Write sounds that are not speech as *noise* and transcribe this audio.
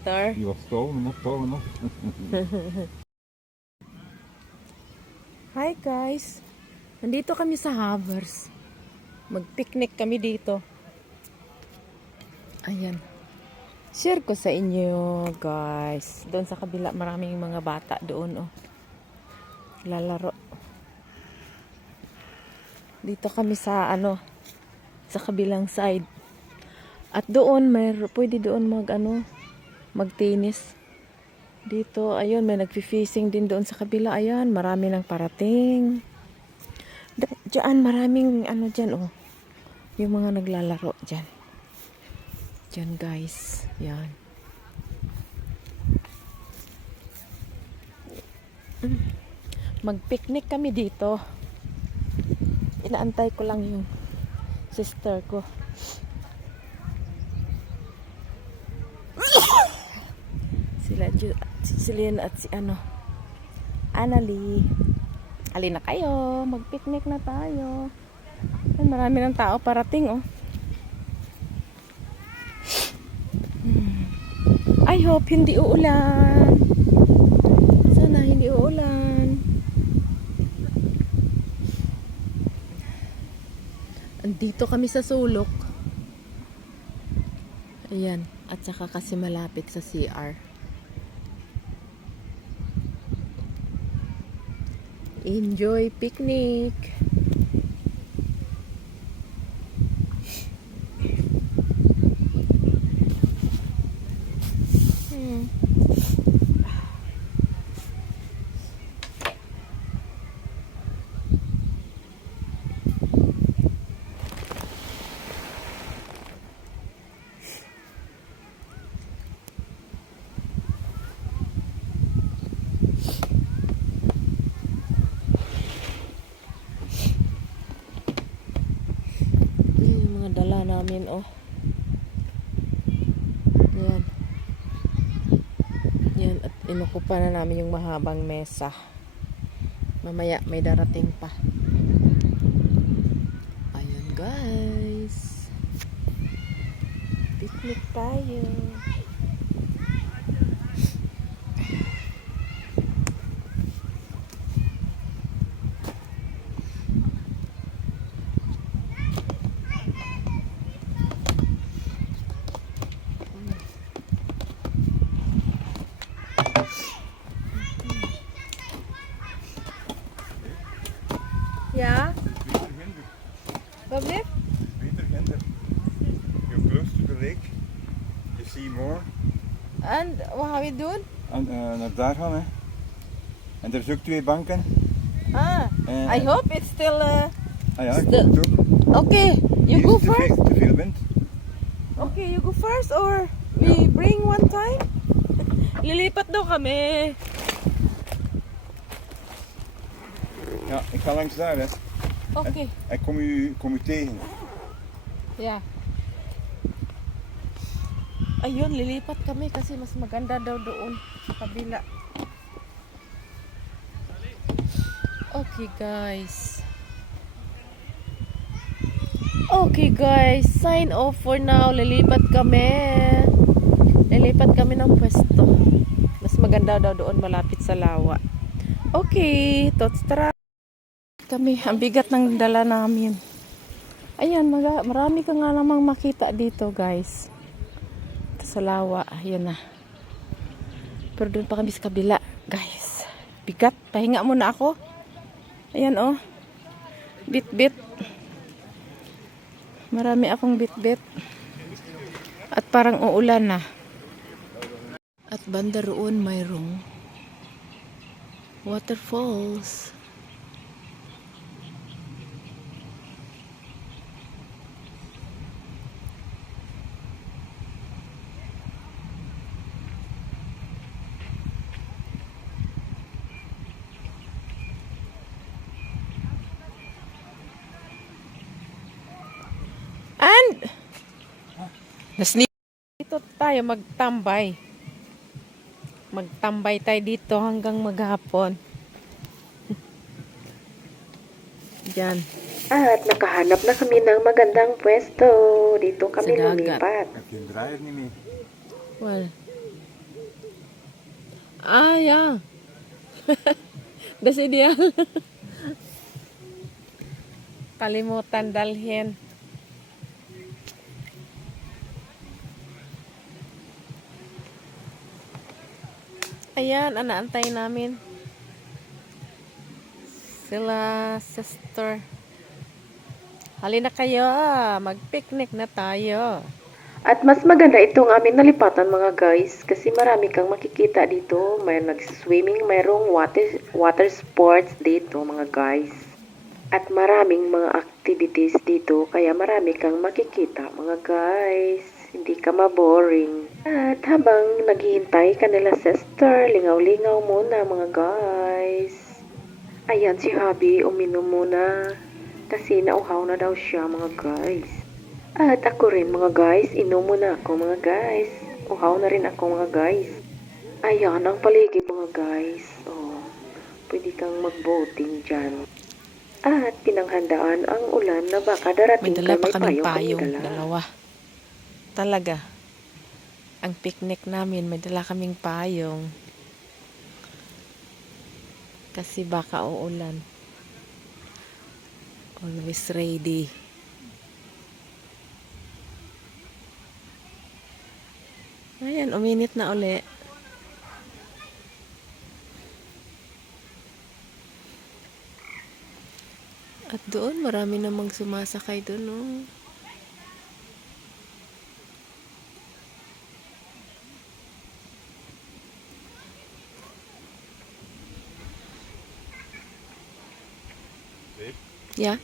Was tall enough, tall enough. *laughs* Hi guys! Nandito kami sa Havers. Mag-picnic kami dito. Ayan. Share ko sa inyo guys. Doon sa kabila maraming mga bata doon oh. Lalaro. Dito kami sa ano sa kabilang side. At doon may pwede doon mag ano magtinis. Dito, ayun, may nagfi-fishing din doon sa kabila. Ayan, marami nang parating. Diyan, maraming ano dyan, oh. Yung mga naglalaro dyan. Dyan, guys. Yan. Mag-picnic kami dito. Inaantay ko lang yung sister ko. Sila Ju si Celine at si ano Annalie. Alin na kayo mag-picnic na tayo. Ay, marami ng tao parating oh. Hmm. I hope hindi uulan. Sana hindi uulan. Andito kami sa sulok. Ayan at saka kasi malapit sa CR Enjoy picnic. Hmm. Yan yung mga dala namin, oh. Yan. Yan, at inukupa na namin yung mahabang mesa. Mamaya, may darating pa. Ayan, guys. Picnic tayo. Ja? Wat blijft? Beter Gender. You're close to the lake. You see more. En wat gaan we doen? En eh, naar daar gaan, hè. En er is ook twee banken. Ah, Eh, I hope it's still... Uh... Ah ja, ik hoop het ook. Okay, you go te first. veel, te veel wind. Okay, you go first or we bring one time? Lilipat daw kami. Ja, ik ga langs daar, hè. Okay, En kom u, kom u tegen. yeah. Ayun, lilipat kami kasi mas maganda daw doon sa kabila. Okay, guys. Okay, guys. Sign off for now. Lilipat kami. Lilipat kami ng pwesto. Mas maganda daw doon malapit sa lawa. Okay, tots tara. Kami, ang bigat ng dala namin. Ayan, marami ka nga namang makita dito, guys. Ito sa lawa, ayan na. Pero doon pa kami sa kabila, guys. Bigat, pahinga muna ako. Ayan, oh. Bit-bit. Marami akong bit-bit. At parang uulan na. At banda roon mayroong waterfalls. Nasni dito tayo magtambay. Magtambay tayo dito hanggang maghapon. *laughs* Diyan. At nakahanap na kami ng magandang pwesto. Dito kami Sa dagat. lumipat. Draaier niet mee? Well, Ah, yeah. *laughs* Das ideal. Kalimutan dalhin. Ayan, anaantay namin. Sila, sister. Halina kayo, mag-picnic na tayo. At mas maganda itong aming nalipatan mga guys kasi marami kang makikita dito. May nag-swimming, mayroong water, water sports dito mga guys. At maraming mga activities dito kaya marami kang makikita mga guys. Hindi ka maboring. At habang naghihintay ka nila sister, lingaw-lingaw muna mga guys. Ayan si Habi, uminom muna. Kasi nauhaw na daw siya mga guys. At ako rin mga guys, inom muna ako mga guys. Uhaw na rin ako mga guys. Ayan ang paligid mga guys. Oh, pwede kang mag-voting dyan. At pinanghandaan ang ulan na baka May darating dala ka pa may kaming payong payong, dala. dalawa. Talaga. Ang picnic namin, may dala kaming payong. Kasi baka uulan. Always ready. Ayan, uminit na uli. At doon, marami namang sumasakay doon, oh. Ja.